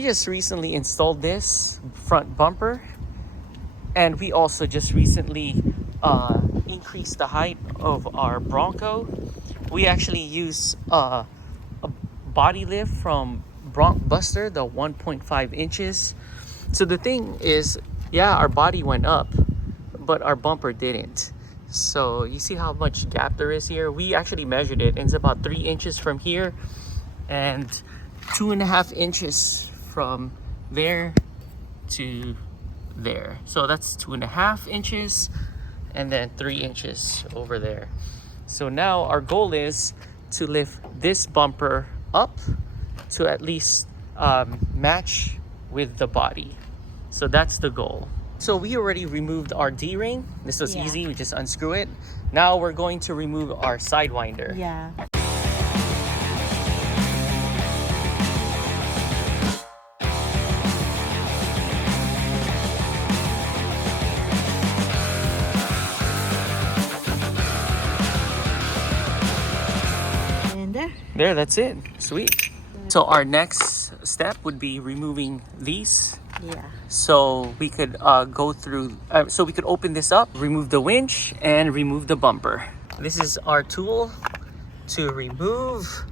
we just recently installed this front bumper, and we also just recently increased the height of our Bronco. We actually use a body lift from BroncBuster, the 1.5 inches. So the thing is, yeah, our body went up, but our bumper didn't. So you see how much gap there is here? We actually measured it, and it's about 3 inches from here and 2.5 inches from there to there. So that's 2.5 inches and then 3 inches over there. So now our goal is to lift this bumper up to at least match with the body. So that's the goal. So we already removed our D-ring. This was easy, we just unscrew it. Now we're going to remove our sidewinder. Yeah. And there, that's it. Sweet. So our next step would be removing these. yeah. So we could go through, so we could open this up, remove the winch, and remove the bumper. This is our tool to remove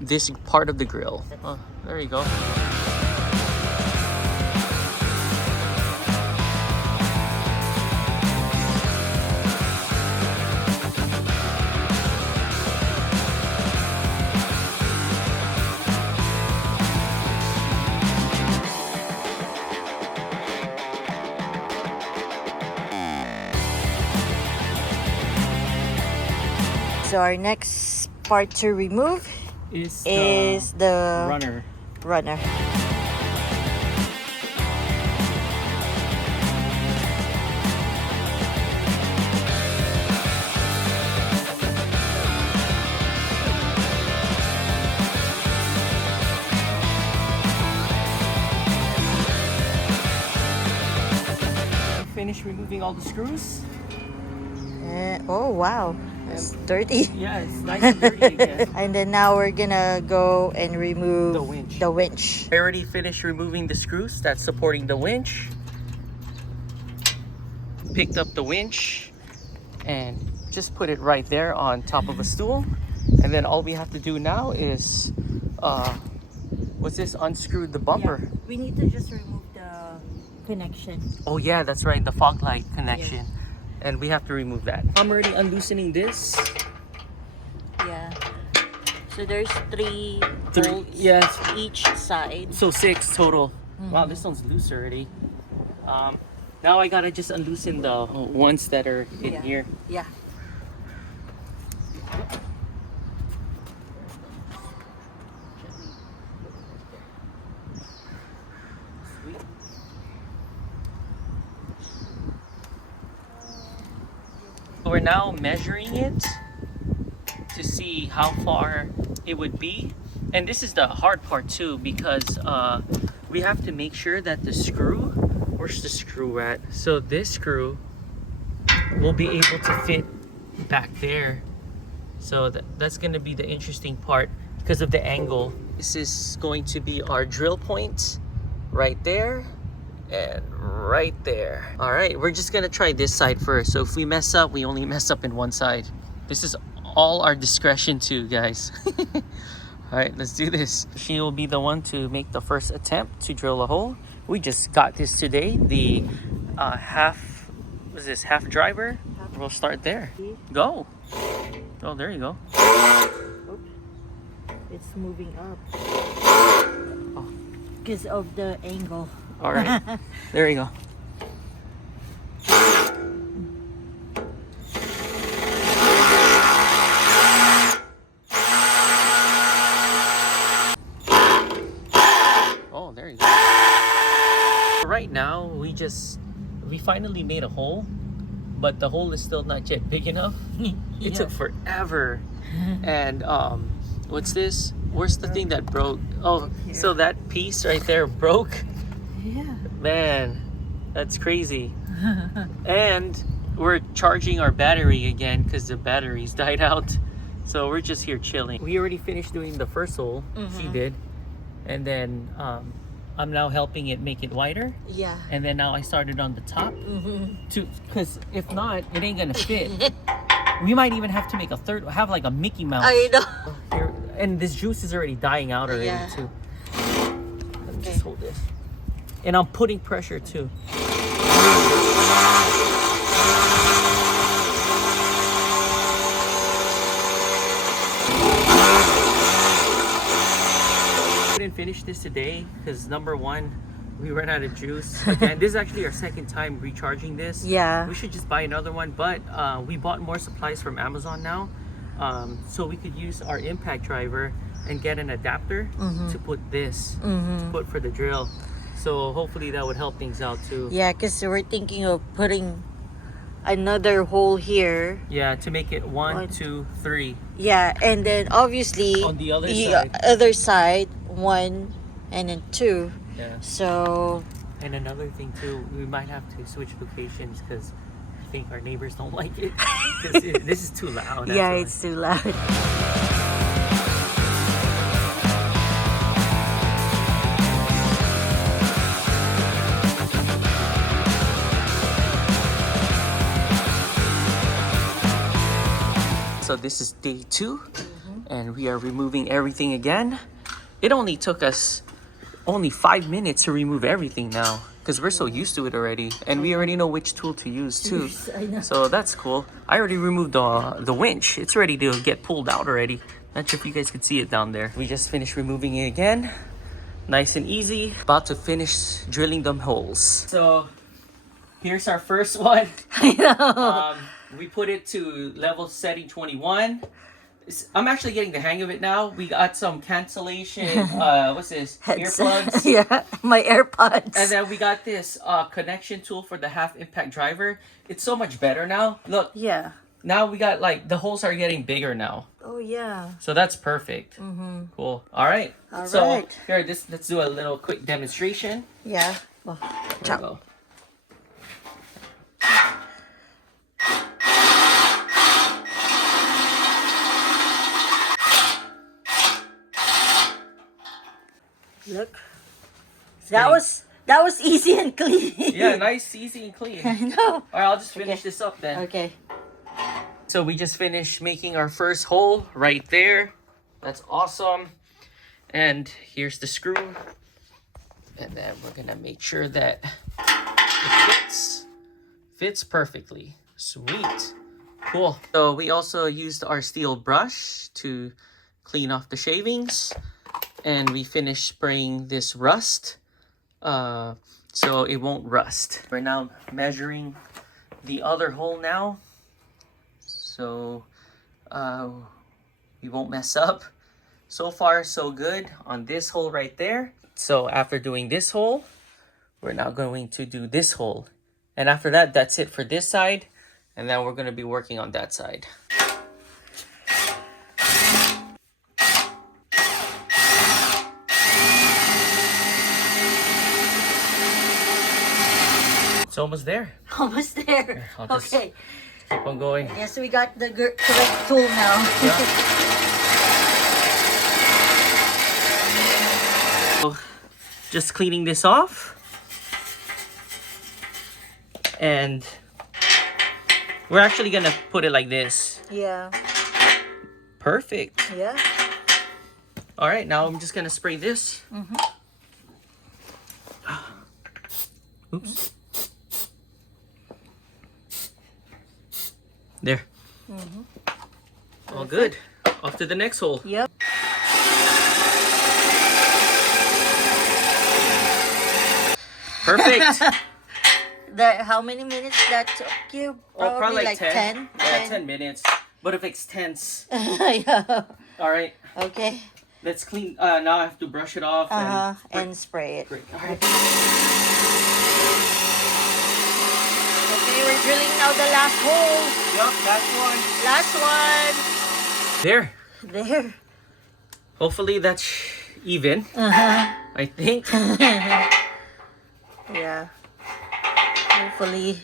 this part of the grill. Oh, there you go. So our next part to remove Is the runner. Finish removing all the screws. Oh wow, it's dirty. Yeah, it's nice and dirty again. And then now we're gonna go and remove The winch. the winch. I already finished removing the screws that's supporting the winch. Picked up the winch and just put it right there on top of a stool. And then all we have to do now is, unscrew the bumper. Yeah. We need to just remove the connection. Oh yeah, that's right, the fog light connection. And we have to remove that. I'm already unloosening this. Yeah. So there's three bolts yes. each side. So 6 total. Wow, this one's loose already. Now I gotta just unloosen the ones that are in here. Yeah. We're now measuring it to see how far it would be. And this is the hard part too, because we have to make sure that the screw, where's the screw at? So this screw will be able to fit back there. So that's going to be the interesting part because of the angle. This is going to be our drill point right there and right there. All right, we're just gonna try this side first. So if we mess up, we only mess up in one side. This is all our discretion too, guys. All right, let's do this. She will be the one to make the first attempt to drill a hole. We just got this today, the half driver. We'll start there. Go. Oh, there you go. Oops. It's moving up because of the angle. All right, there you go. Oh, there you go. Right now, we finally made a hole, but the hole is still not yet big enough. It took forever. And what's this? Where's the thing that broke? Oh, so that piece right there broke. Yeah. Man, that's crazy. And we're charging our battery again because the batteries died out. So we're just here chilling. We already finished doing the first hole. She did. and then I'm now helping it make it wider. Yeah. And then now I started on the top because if not, it ain't gonna fit. We might even have to make a third, have like a Mickey Mouse. I know. Here, and this juice is already dying out already too. Let me just hold this. And I'm putting pressure too. Couldn't finish this today because number one, we ran out of juice. Again, this is actually our second time recharging this. Yeah. We should just buy another one, but we bought more supplies from Amazon now. So we could use our impact driver and get an adapter to put this, to put for the drill. So hopefully that would help things out too. Yeah, because we're thinking of putting another hole here. Yeah, to make it 1, 2, 3. Yeah, and then obviously On the other other side 1 and then 2. Yeah. So. And another thing too, we might have to switch locations because I think our neighbors don't like it. This is too loud. Yeah, it's too loud. So this is day 2, and we are removing everything again. It only took us 5 minutes to remove everything now because we're so used to it already, and we already know which tool to use too. I know. So that's cool. I already removed the winch. It's ready to get pulled out already. Not sure if you guys could see it down there. We just finished removing it again. Nice and easy. About to finish drilling them holes. So here's our first one. I know. We put it to level setting 21. I'm actually getting the hang of it now. We got some cancellation, what's this? Earplugs. Yeah, my AirPods. And then we got this connection tool for the half impact driver. It's so much better now. Look, Yeah. now we got like, the holes are getting bigger now. Oh yeah. So that's perfect. Cool. All right. All so right. here, let's do a little quick demonstration. Yeah. Well, There we chop. go. Look. That was easy and clean. Yeah, nice, easy, and clean. I know. All right, I'll just finish this up then. Okay. So we just finished making our first hole right there. That's awesome. And here's the screw. And then we're gonna make sure that it fits perfectly. Sweet. Cool. So we also used our steel brush to clean off the shavings. And we finished spraying this rust so it won't rust. We're now measuring the other hole now, so we won't mess up. So far so good on this hole right there. So after doing this hole, we're now going to do this hole, and after that, that's it for this side, and then we're going to be working on that side. It's almost there. Almost there. I'll just Okay. keep on going. Yes, we got the correct tool now. So, just cleaning this off. And we're actually gonna put it like this. Yeah. Perfect. Yeah. All right, now I'm just gonna spray this. Oops. There. All good. Off to the next hole. Yep. Perfect. How many minutes that took you? Oh, probably like 10. 10. Yeah, 10 minutes. But if it's tense. Yeah. All right. Okay. Let's clean. Now I have to brush it off. And spray it. Great. All right. Okay, we're drilling now the last hole. Yup, last one. Last one. There. There. Hopefully that's even. I think. Yeah. Hopefully.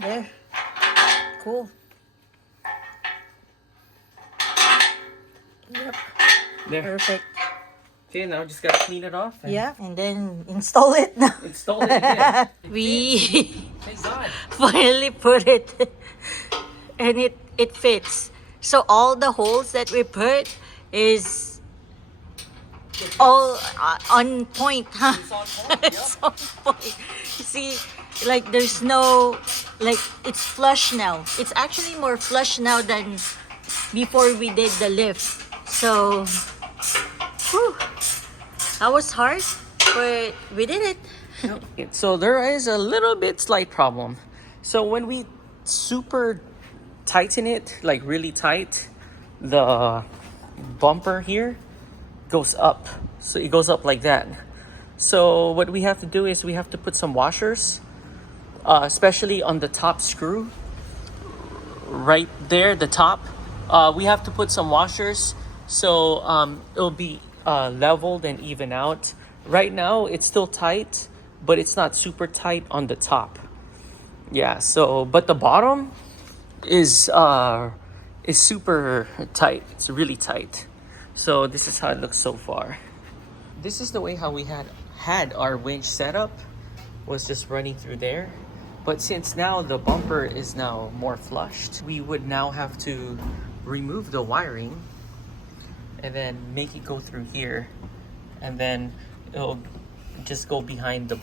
There. Cool. Yep. There. Perfect. Okay, now just gotta clean it off. And Yeah, and then install it. install it again. We Thank God. finally put it, and it fits. So all the holes that we put is all on point, huh? It's on point. Yep. It's on point. You see, like there's no, like it's flush now. It's actually more flush now than before we did the lift. So, whew, that was hard, but we did it. So there is a little bit slight problem. So when we super tighten it, like really tight, the bumper here goes up. So it goes up like that. So what we have to do is we have to put some washers, especially on the top screw, right there, the top. We have to put some washers so it'll be leveled and even out. Right now it's still tight, but it's not super tight on the top. Yeah, so but the bottom is super tight. It's really tight. So this is how it looks so far. This is the way how we had our winch set up, was just running through there. But since now the bumper is now more flushed, we would now have to remove the wiring and then make it go through here, and then it'll just go behind the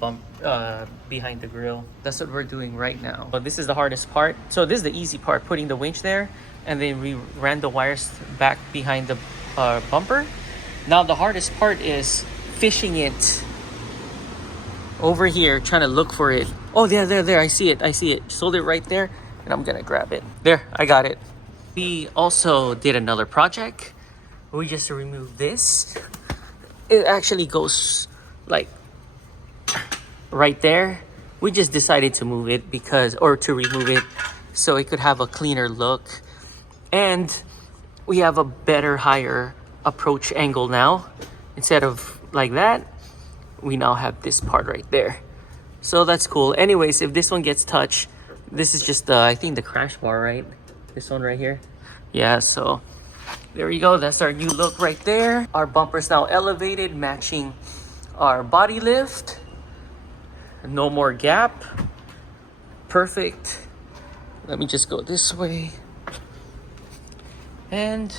behind the grill. That's what we're doing right now. But this is the hardest part. So this is the easy part, putting the winch there, and then we ran the wires back behind the bumper. Now the hardest part is fishing it over here, trying to look for it. Oh, there, I see it. Just hold it right there, and I'm gonna grab it. There, I got it. We also did another project. We just removed this. It actually goes like right there. We just decided to move it to remove it so it could have a cleaner look. And we have a better, higher approach angle now. Instead of like that, we now have this part right there. So that's cool. Anyways, if this one gets touched, this is just I think the crash bar, right? This one right here. Yeah, so there you go. That's our new look right there. Our bumper's now elevated, matching our body lift. No more gap. Perfect. Let me just go this way. And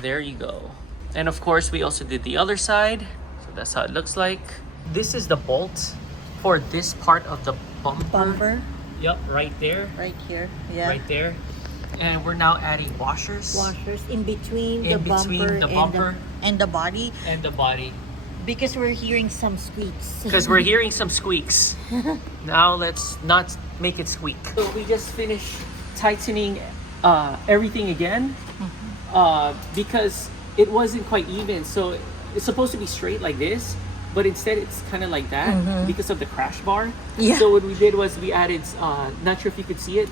there you go. And of course, we also did the other side. So that's how it looks like. This is the bolt for this part of the bumper. Yep, right there. Right here. Yeah. Right there. And we're now adding washers. Washers in between In the between the bumper and the body, and the body. because we're hearing some squeaks. Because we're hearing some squeaks. Now let's not make it squeak. So we just finished tightening everything again because it wasn't quite even. So it's supposed to be straight like this, but instead it's kind of like that because of the crash bar. Yeah. So what we did was we added, not sure if you could see it,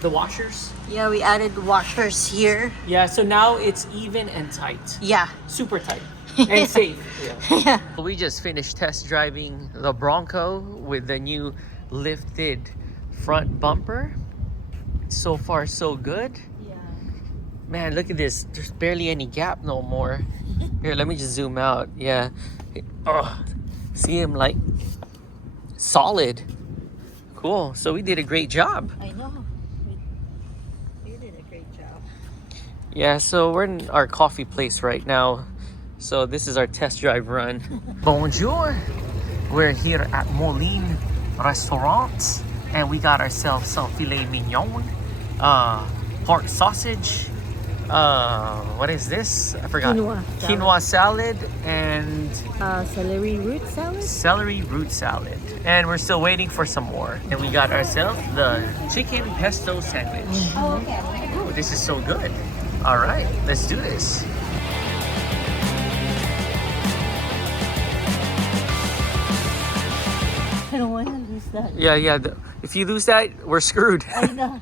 the washers. Yeah, we added washers here. Yeah, so now it's even and tight. Yeah. Super tight. And safe. Yeah. Yeah. We just finished test driving the Bronco with the new lifted front bumper. So far, so good. Yeah. Man, look at this. There's barely any gap no more. Here, let me just zoom out. Yeah. See him like solid. Cool. So we did a great job. I know. You did a great job. Yeah, so we're in our coffee place right now. So this is our test drive run. Bonjour. We're here at Moline Restaurant, and we got ourselves some filet mignon, pork sausage. What is this? I forgot. Quinoa salad and Celery root salad. celery root salad. And we're still waiting for some more. And we got ourselves the chicken pesto sandwich. Oh, okay. Oh, this is so good. All right, let's do this. I don't want to lose that. Yeah. If you lose that, we're screwed. I know.